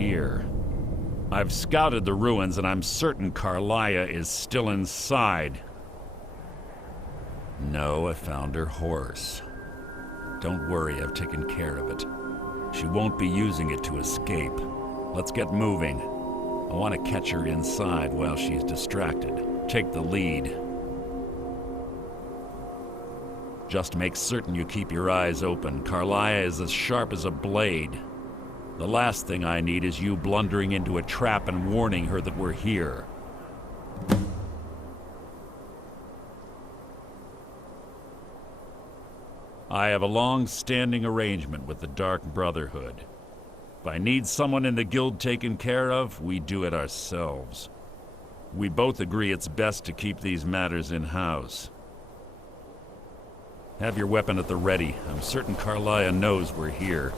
here. I've scouted the ruins and I'm certain Karliah is still inside. No, I found her horse. Don't worry, I've taken care of it. She won't be using it to escape. Let's get moving. I want to catch her inside while she's distracted. Take the lead. Just make certain you keep your eyes open. Karliah is as sharp as a blade. The last thing I need is you blundering into a trap and warning her that we're here. I have a long-standing arrangement with the Dark Brotherhood. If I need someone in the guild taken care of, we do it ourselves. We both agree it's best to keep these matters in-house. Have your weapon at the ready. I'm certain Karliah knows we're here.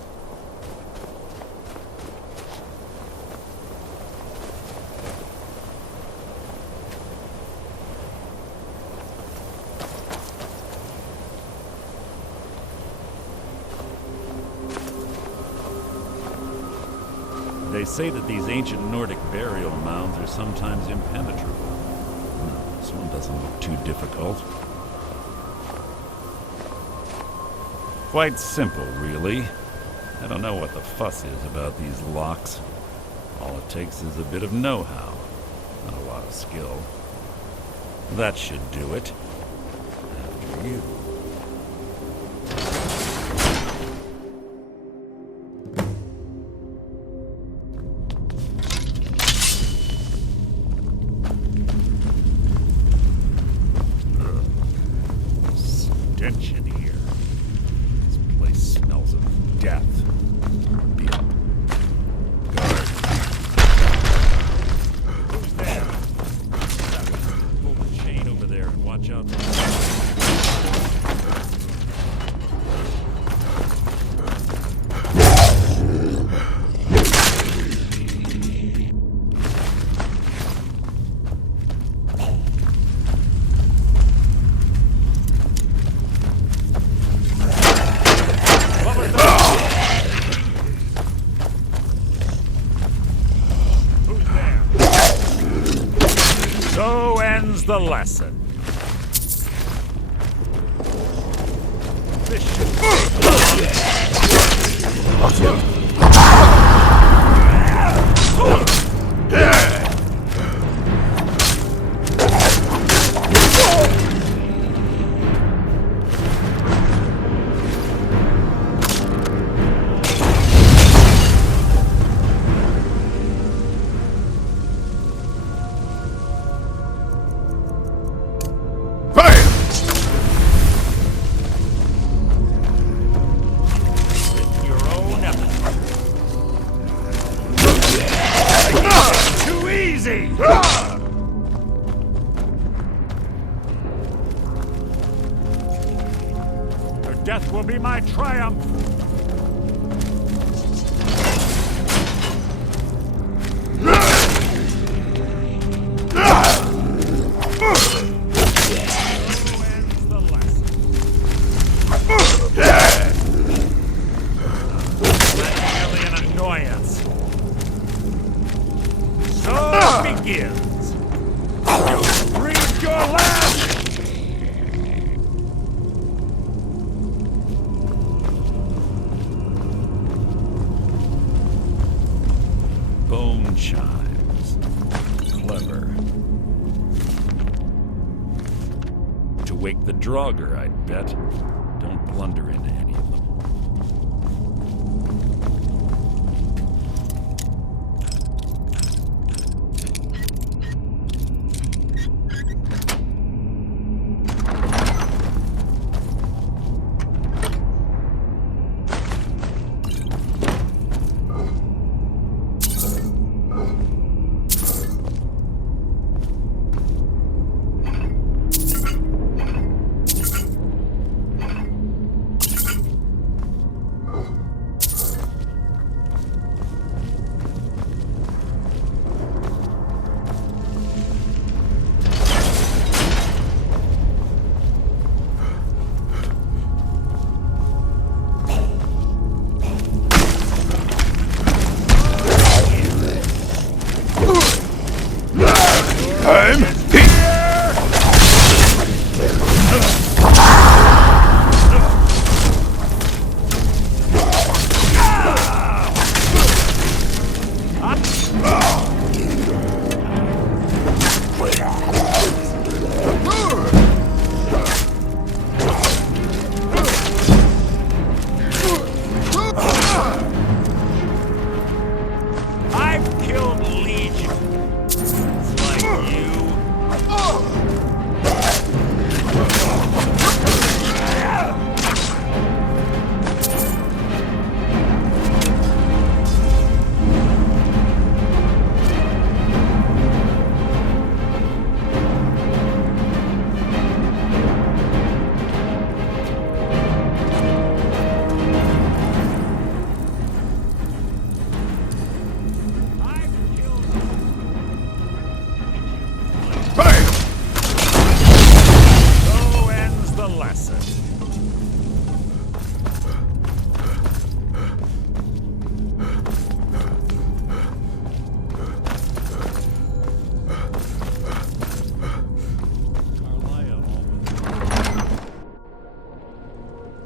They say that these ancient Nordic burial mounds are sometimes impenetrable. No, this one doesn't look too difficult. Quite simple, really. I don't know what the fuss is about these locks. All it takes is a bit of know-how, not a lot of skill. That should do it. After you. Stench in here. This place smells of death. Be up. Guard. Who's there? Pull the chain over there and watch out for So ends the lesson. This death will be my triumph. Merely an annoyance. So it begins. You breathed your last. Bone chimes. Clever. To wake the Draugr, I'd bet. Don't blunder into any of them.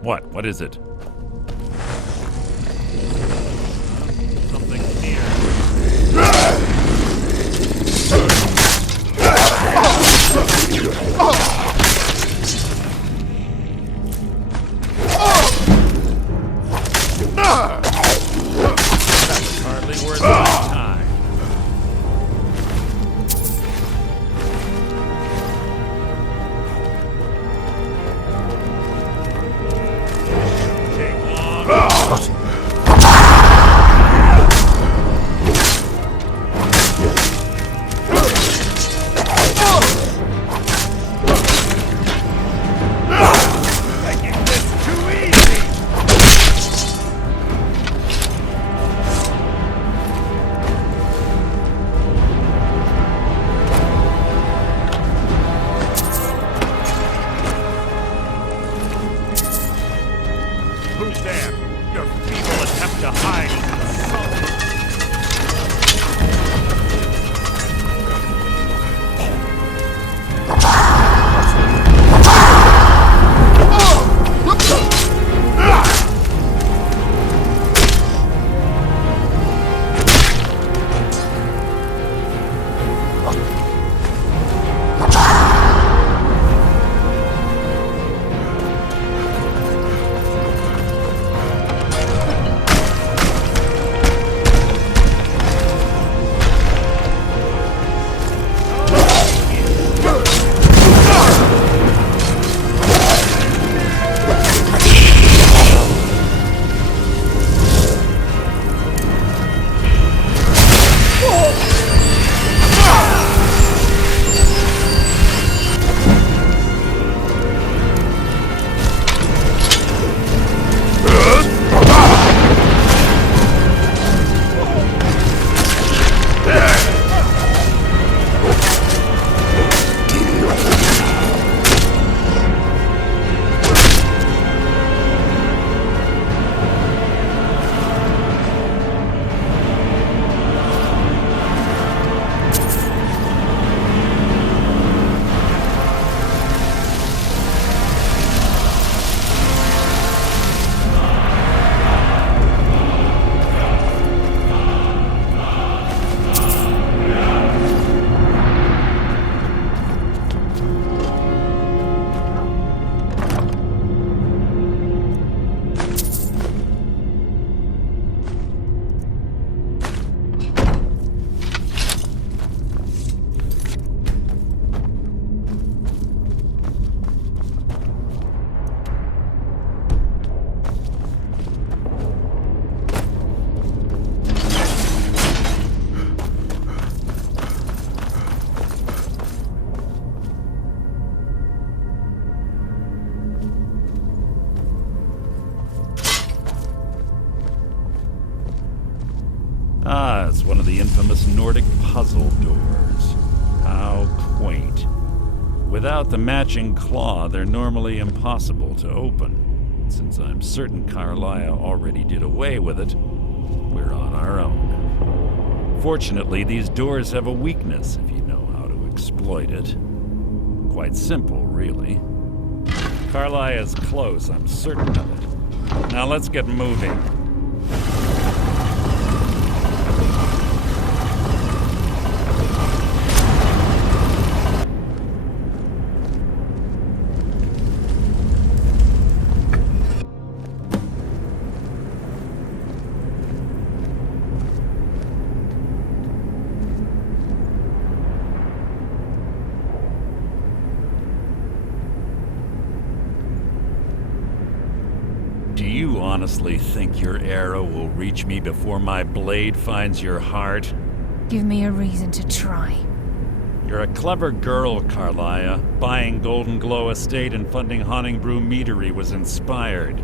What? What is it? Something's near. That's hardly worth my time. Take long. Making this too easy. Who's there? Your feeble attempt to hide is insulting. Ah, it's one of the infamous Nordic puzzle doors. How quaint. Without the matching claw, they're normally impossible to open. Since I'm certain Karliah already did away with it, we're on our own. Fortunately, these doors have a weakness if you know how to exploit it. Quite simple, really. Karliah is close, I'm certain of it. Now let's get moving. Do you honestly think your arrow will reach me before my blade finds your heart? Give me a reason to try. You're a clever girl, Karliah. Buying Golden Glow Estate and funding Honningbrew Meadery was inspired.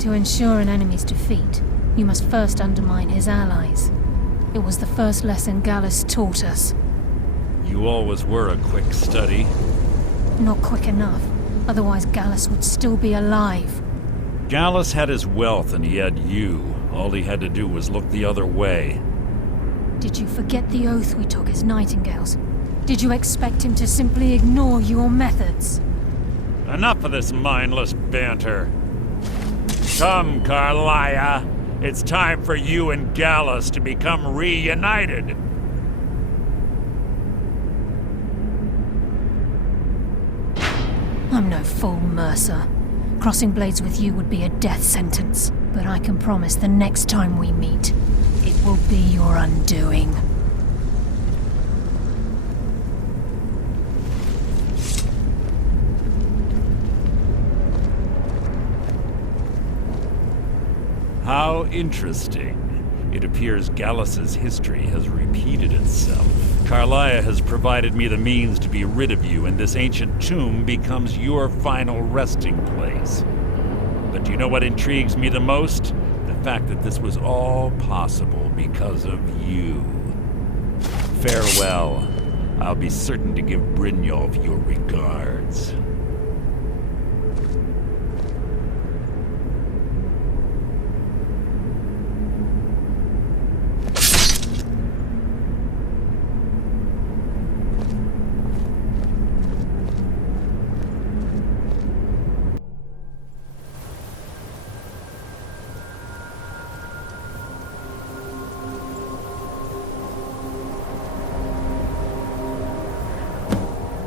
To ensure an enemy's defeat, you must first undermine his allies. It was the first lesson Gallus taught us. You always were a quick study. Not quick enough, otherwise Gallus would still be alive. Gallus had his wealth and he had you. All he had to do was look the other way. Did you forget the oath we took as Nightingales? Did you expect him to simply ignore your methods? Enough of this mindless banter. Come, Karliah. It's time for you and Gallus to become reunited. I'm no fool, Mercer. Crossing blades with you would be a death sentence. But I can promise the next time we meet, it will be your undoing. How interesting. It appears Gallus's history has repeated itself. Karliah has provided me the means to be rid of you, and this ancient tomb becomes your final resting place. But do you know what intrigues me the most? The fact that this was all possible because of you. Farewell. I'll be certain to give Brynjolf your regards.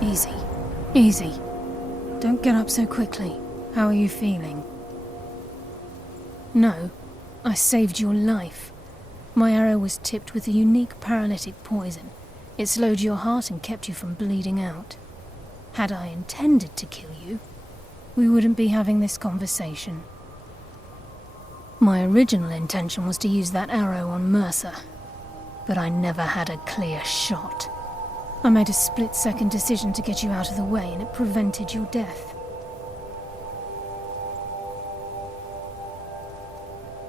Easy. Easy. Don't get up so quickly. How are you feeling? No, I saved your life. My arrow was tipped with a unique paralytic poison. It slowed your heart and kept you from bleeding out. Had I intended to kill you, we wouldn't be having this conversation. My original intention was to use that arrow on Mercer, but I never had a clear shot. I made a split-second decision to get you out of the way, and it prevented your death.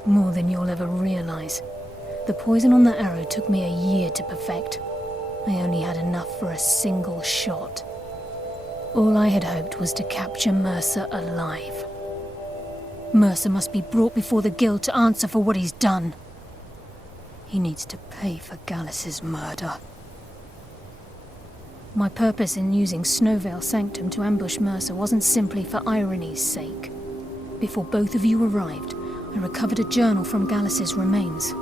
More than you'll ever realize. The poison on that arrow took me a year to perfect. I only had enough for a single shot. All I had hoped was to capture Mercer alive. Mercer must be brought before the Guild to answer for what he's done. He needs to pay for Gallus's murder. My purpose in using Snowvale Sanctum to ambush Mercer wasn't simply for irony's sake. Before both of you arrived, I recovered a journal from Gallus's remains.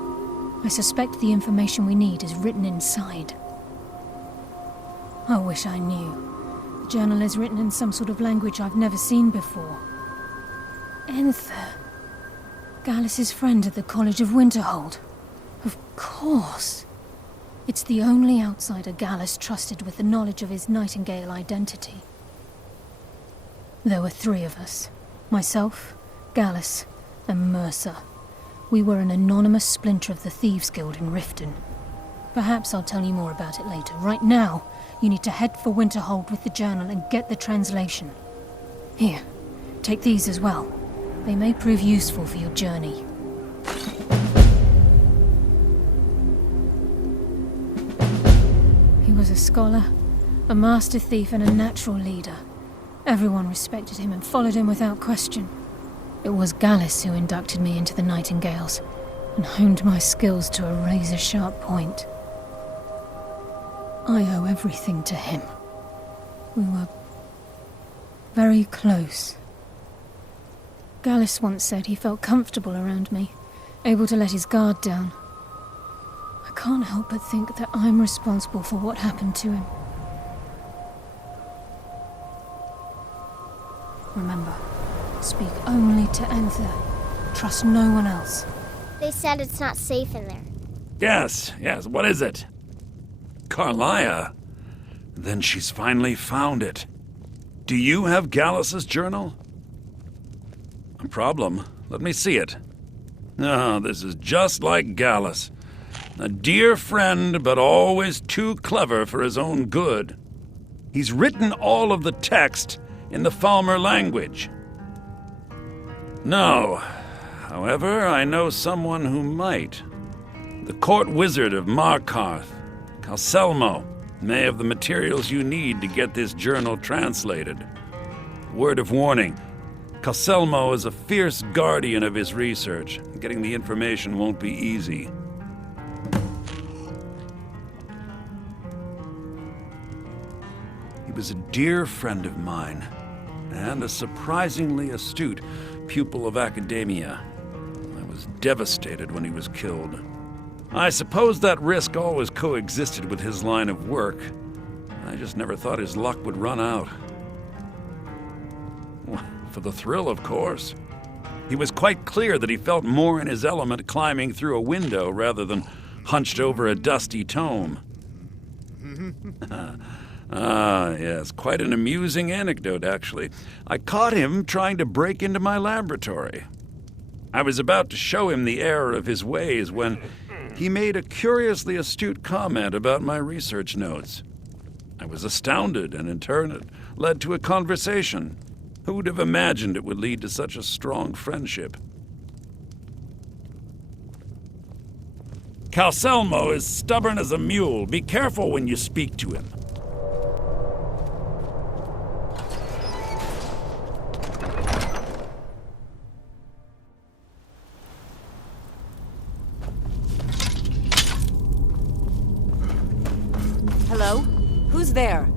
I suspect the information we need is written inside. I wish I knew. The journal is written in some sort of language I've never seen before. Enther. Gallus's friend at the College of Winterhold. Of course. It's the only outsider Gallus trusted with the knowledge of his Nightingale identity. There were 3 of us. Myself, Gallus, and Mercer. We were an anonymous splinter of the Thieves' Guild in Riften. Perhaps I'll tell you more about it later. Right now, you need to head for Winterhold with the journal and get the translation. Here, take these as well. They may prove useful for your journey. He was a scholar, a master thief, and a natural leader. Everyone respected him and followed him without question. It was Gallus who inducted me into the Nightingales and honed my skills to a razor-sharp point. I owe everything to him. We were very close. Gallus once said he felt comfortable around me, able to let his guard down. I can't help but think that I'm responsible for what happened to him. Remember, speak only to Enther. Trust no one else. They said it's not safe in there. Yes, what is it? Karliah? Then she's finally found it. Do you have Gallus's journal? A problem? Let me see it. Oh, this is just like Gallus. A dear friend, but always too clever for his own good. He's written all of the text in the Falmer language. No. However, I know someone who might. The court wizard of Markarth, Calselmo, may have the materials you need to get this journal translated. Word of warning. Calselmo is a fierce guardian of his research. Getting the information won't be easy. He was a dear friend of mine. and a surprisingly astute pupil of academia. I was devastated when he was killed. I suppose that risk always coexisted with his line of work. I just never thought his luck would run out. Well, for the thrill, of course. He was quite clear that he felt more in his element climbing through a window rather than hunched over a dusty tome. Yes, quite an amusing anecdote, actually. I caught him trying to break into my laboratory. I was about to show him the error of his ways when he made a curiously astute comment about my research notes. I was astounded, and in turn it led to a conversation. Who would have imagined it would lead to such a strong friendship? Calcelmo is stubborn as a mule. Be careful when you speak to him. Hello? Who's there?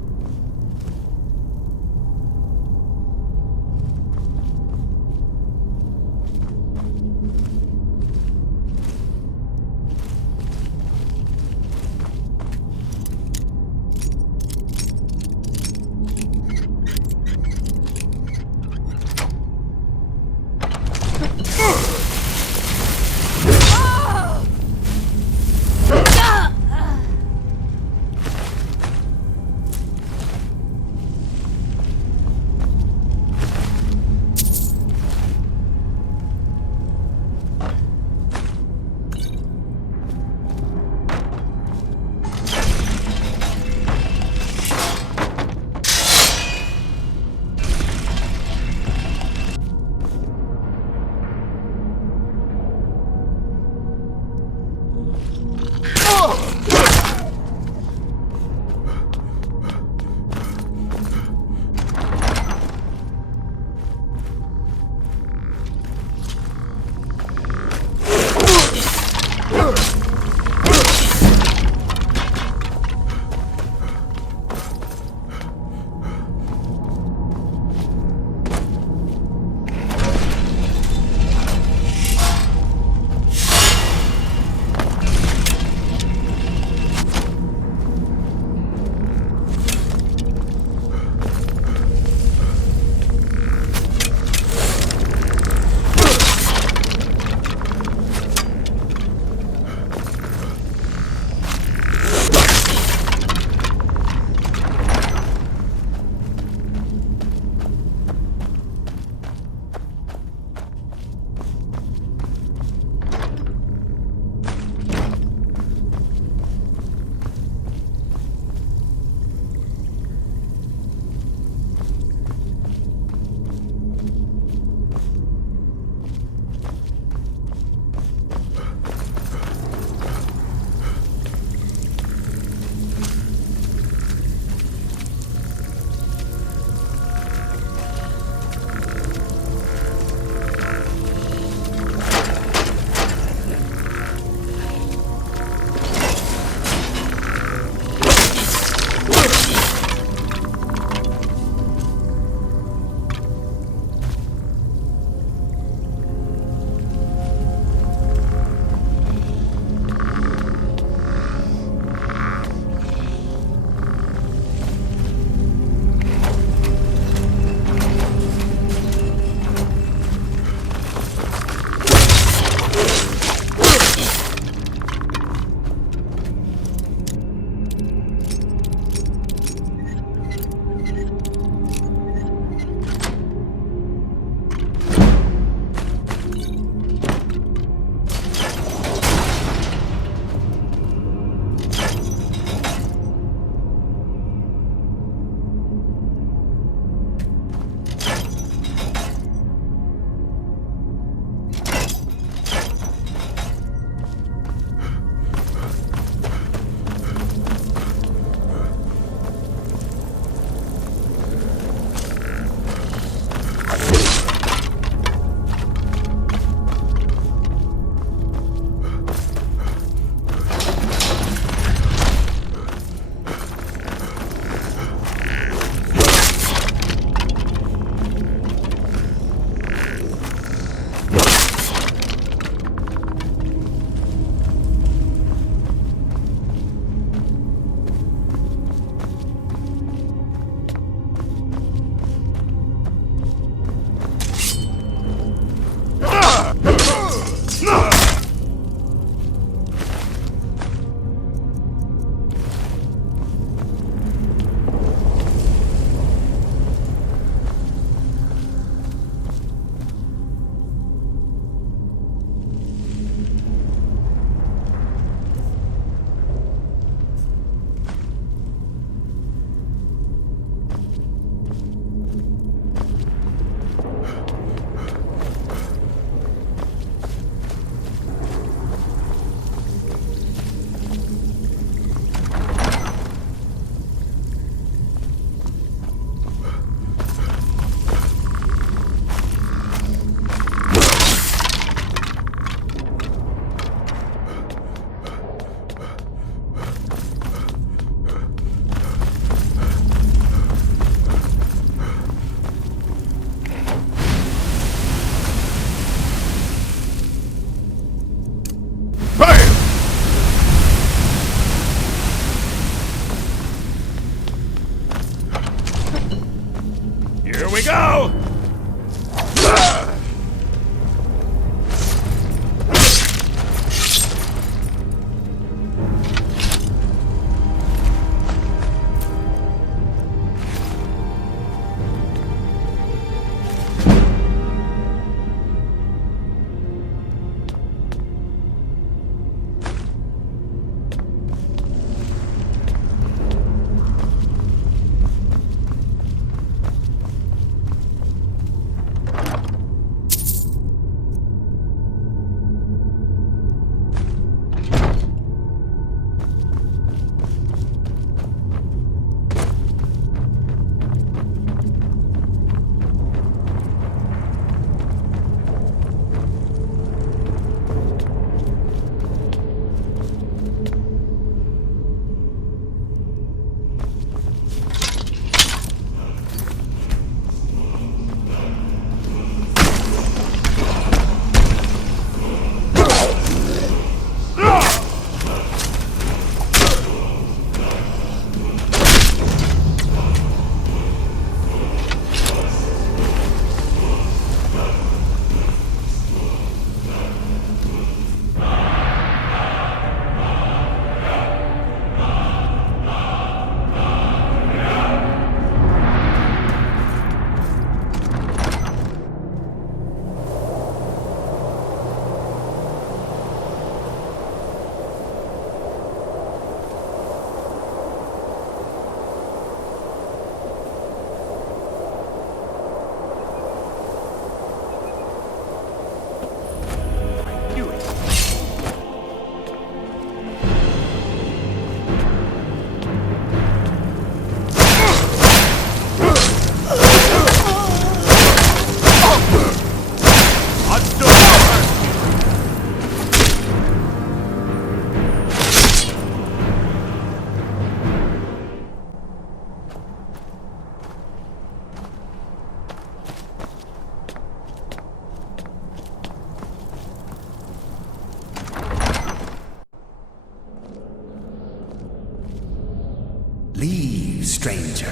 stranger.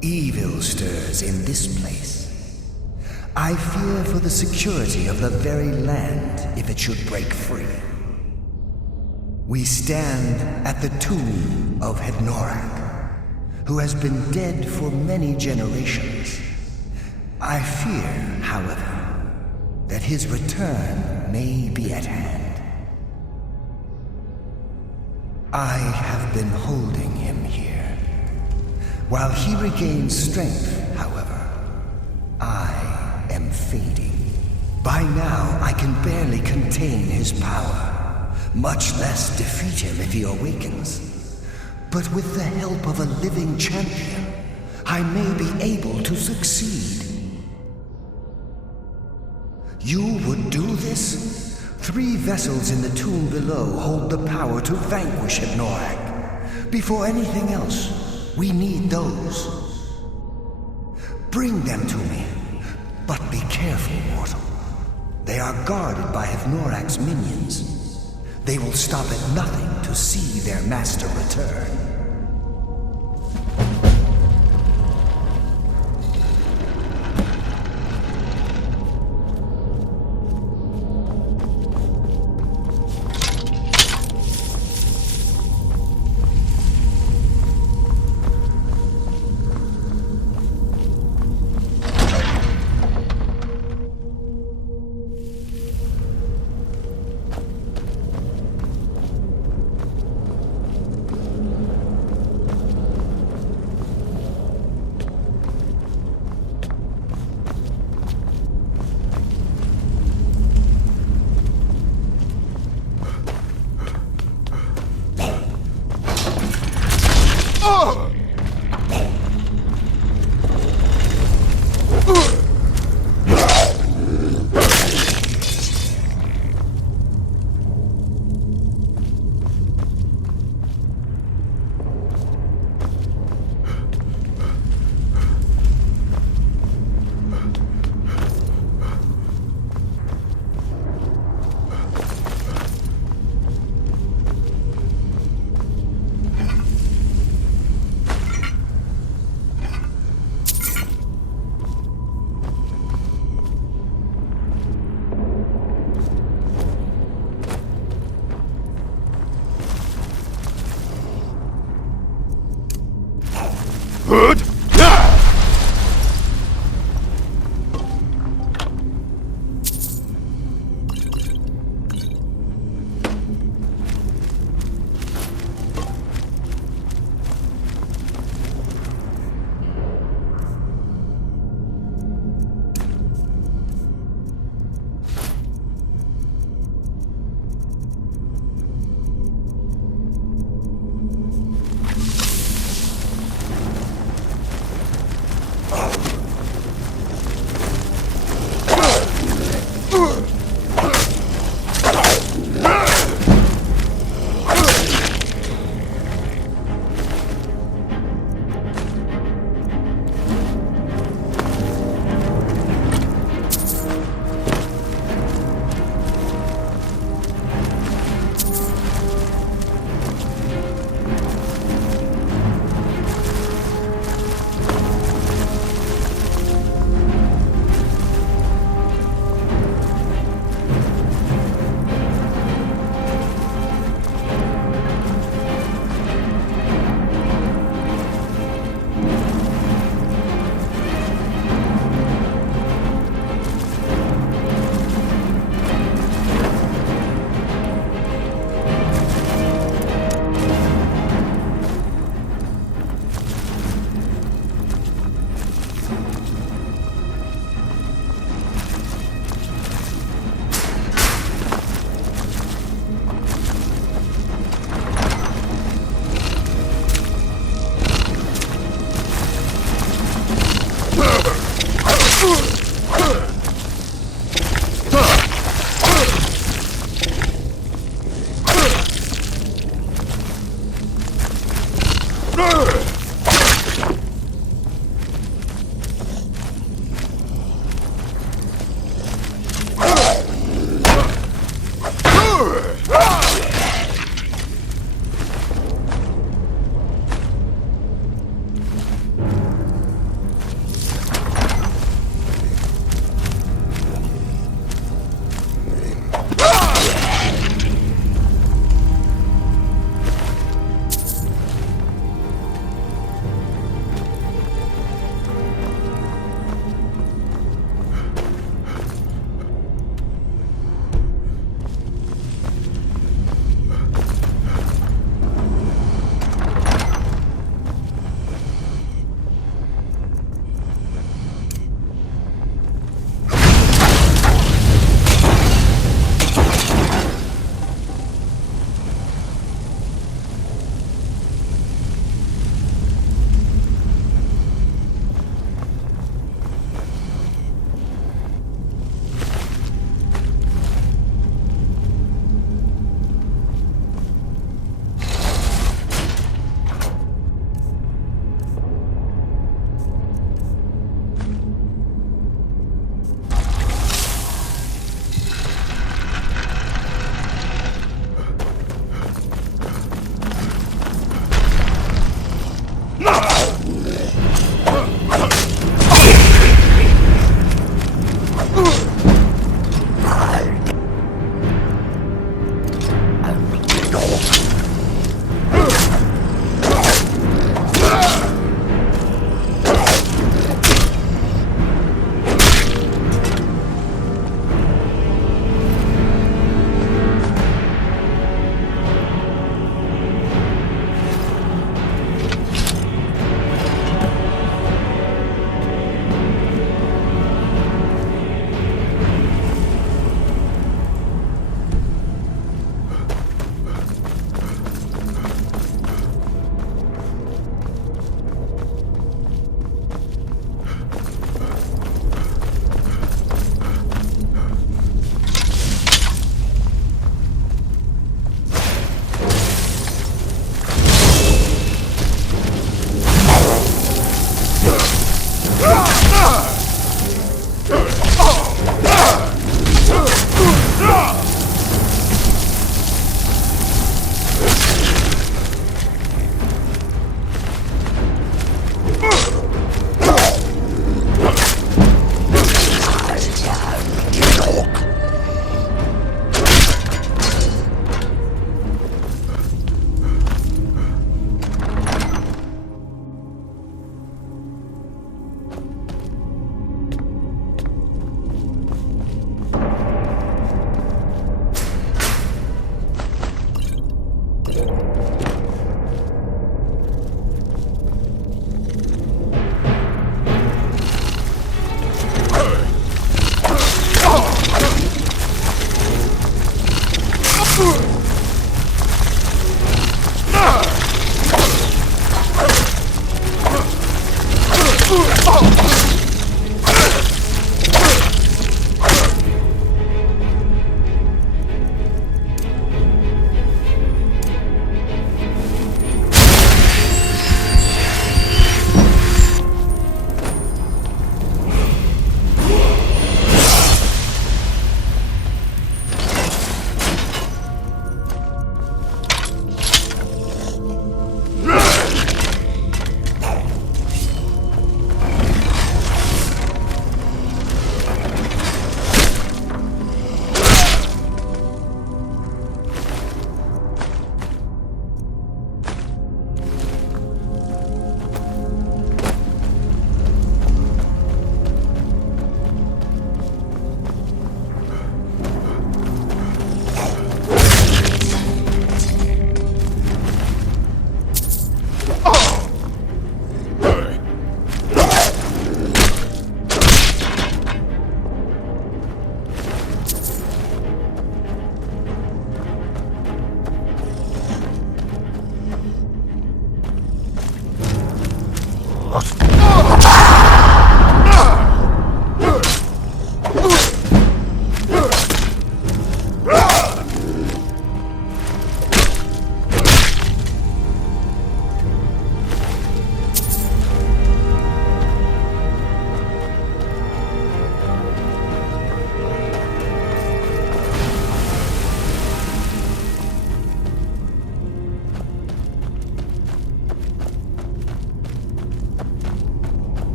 Evil stirs in this place. I fear for the security of the very land if it should break free. We stand at the tomb of Hednorak, who has been dead for many generations. I fear, however, that his return may be at hand. I have been holding him here. While he regains strength, however, I am fading. By now, I can barely contain his power, much less defeat him if he awakens. But with the help of a living champion, I may be able to succeed. You would do this? 3 vessels in the tomb below hold the power to vanquish Hednorak. Before anything else, we need those. Bring them to me, but be careful, mortal. They are guarded by Hednorak's minions. They will stop at nothing to see their master return.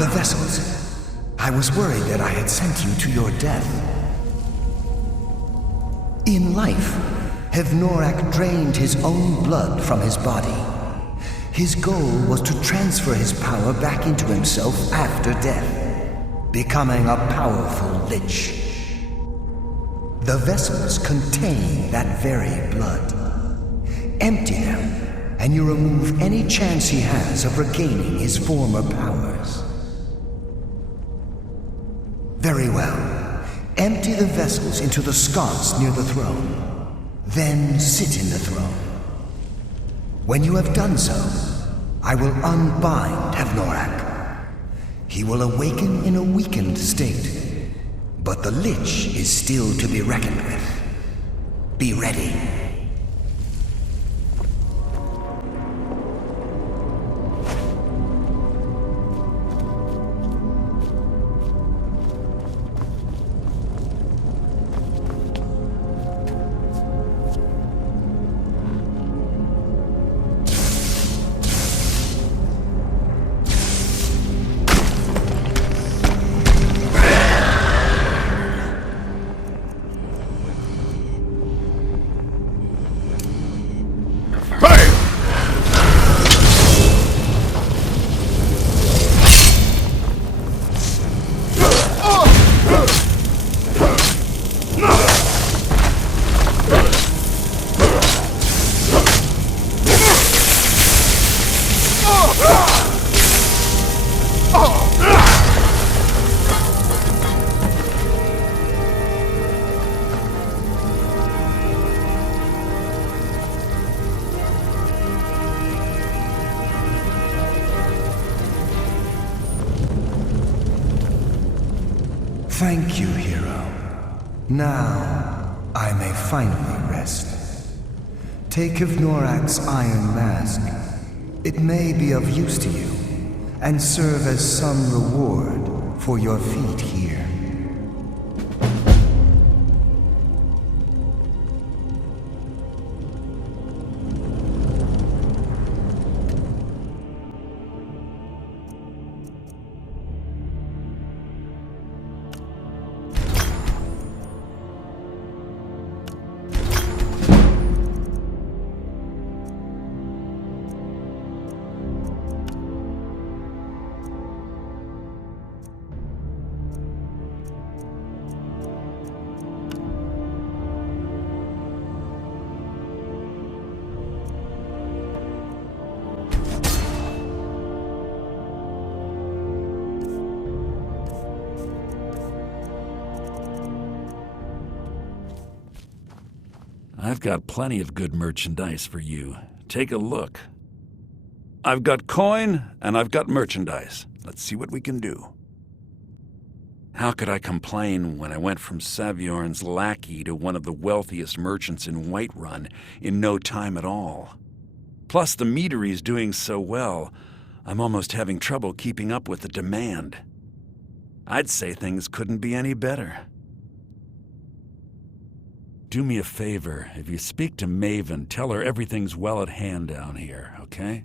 the vessels. I was worried that I had sent you to your death. In life, Hevnorak drained his own blood from his body. His goal was to transfer his power back into himself after death, becoming a powerful lich. The vessels contain that very blood. Empty them, and you remove any chance he has of regaining his former powers. Very well. Empty the vessels into the sconce near the throne. Then sit in the throne. When you have done so, I will unbind Hevnorak. He will awaken in a weakened state, but the Lich is still to be reckoned with. Be ready. Thank you, hero. Now, I may finally rest. Take Hevnorak's iron mask. It may be of use to you, and serve as some reward for your feat here. I've got plenty of good merchandise for you. Take a look. I've got coin, and I've got merchandise. Let's see what we can do. How could I complain when I went from Saviorn's lackey to one of the wealthiest merchants in Whiterun in no time at all? Plus, the meadery's doing so well, I'm almost having trouble keeping up with the demand. I'd say things couldn't be any better. Do me a favor. If you speak to Maven, tell her everything's well at hand down here, okay?